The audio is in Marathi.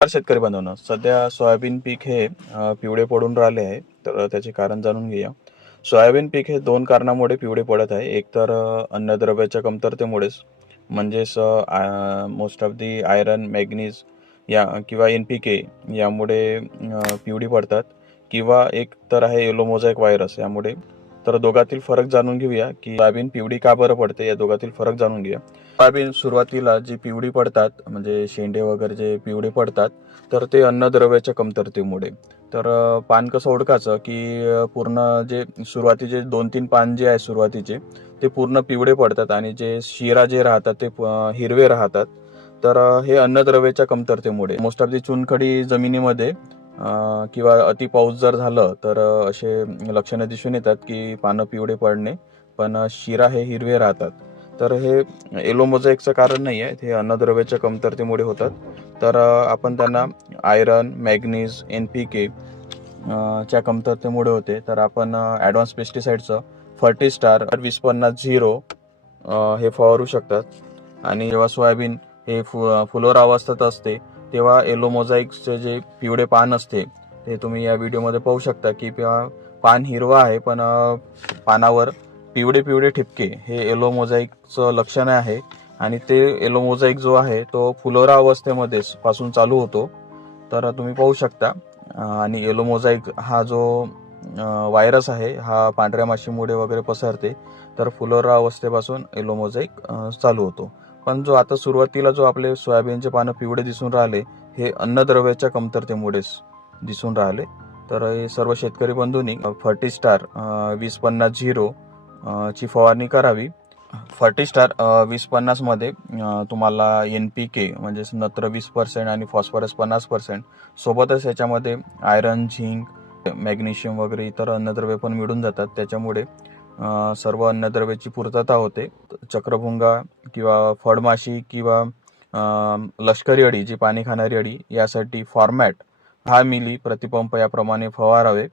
शेतकरी बांधवांनो, सध्या सोयाबीन पीक हे पिवळे पडून राहिले आहे. तर त्याचे कारण जाणून घेऊया. सोयाबीन पीक हे दोन कारणामुळे पिवळे पडत आहे. एक तर अन्नद्रव्याच्या कमतरतेमुळेच, म्हणजेच most of the iron, manganese या किंवा NPK यामुळे पिवळी पडतात, किंवा एक तर आहे येलो मोझॅइक व्हायरस यामुळे. तर दोघातील फरक जाणून घेऊया की सोयाबीन पिवळी का बरं पडते, या दोघातील फरक जाणून घेऊया. सोयाबीन सुरुवातीला जी पिवळी पडतात, म्हणजे शेंडे वगैरे जे पिवळे पडतात, तर ते अन्नद्रव्याच्या कमतरतेमुळे. तर पान कसं ओळखायचं की पूर्ण जे सुरुवातीचे 2-3 पान जे आहे सुरुवातीचे, ते पूर्ण पिवळे पडतात आणि जे शिरा जे राहतात ते हिरवे राहतात. तर हे अन्नद्रव्याच्या कमतरतेमुळे. मोस्ट ऑफ दी चुनखडी जमिनीमध्ये किंवा अति पाऊस जर झालं तर असे लक्षणं दिसून येतात की पानं पिवळे पडणे, पण शिरा हे हिरवे राहतात. तर हे येलो मोझॅइकचं कारण नाही आहे, हे अन्नद्रव्याच्या कमतरतेमुळे होतात. तर आपण त्यांना आयरन, मॅग्नीज, NPK च्या कमतरतेमुळे होते. तर आपण ॲडव्हान्स पेस्टिसाइडचं फर्टिस्टार 2050 हे फवारू शकतात. आणि जेव्हा सोयाबीन हे फुलोर अवस्थेत असते, तेव्हा येलो मोझॅइकचे जे पिवळे पान असते, ते तुम्ही या व्हिडिओमध्ये पाहू शकता की पान हिरवा आहे, पण पानावर पिवळे पिवळे ठिपके हे येलो मोझॅइकचं लक्षण आहे. आणि ते येलो मोझॅइक जो आहे तो फुलोरा अवस्थेमध्ये पासून चालू होतो. तर तुम्ही पाहू शकता. आणि येलो मोझॅइक हा जो व्हायरस आहे, हा पांढऱ्या माशीमुळे वगैरे पसरते. तर फुलोरा अवस्थेपासून येलो मोझॅइक चालू होतो. पण जो आता सुरुवातीला जो आपले सोयाबीनचे पानं पिवळे दिसून राहिले, हे अन्नद्रव्याच्या कमतरतेमुळेच दिसून राहिले. तर हे सर्व शेतकरी बंधूंनी फर्टिस्टार 2050 ची फवारणी करावी. फर्टिस्टार 2050 मध्ये तुम्हाला NPK म्हणजे नत्र 20% आणि फॉस्फरस 50%, सोबतच याच्यामध्ये आयरन, झिंक, मॅग्नेशियम वगैरे इतर अन्नद्रव्य पण मिळून जातात. त्याच्यामुळे सर्व अन्नद्रव्याची पूर्तता होते. चक्रभुंगा किंवा फळमाशी किंवा लष्करी अळी, जी पाणी खाणारी अळी, यासाठी फॉर्मॅट 10 मिली प्रतिपंप याप्रमाणे फवारावे.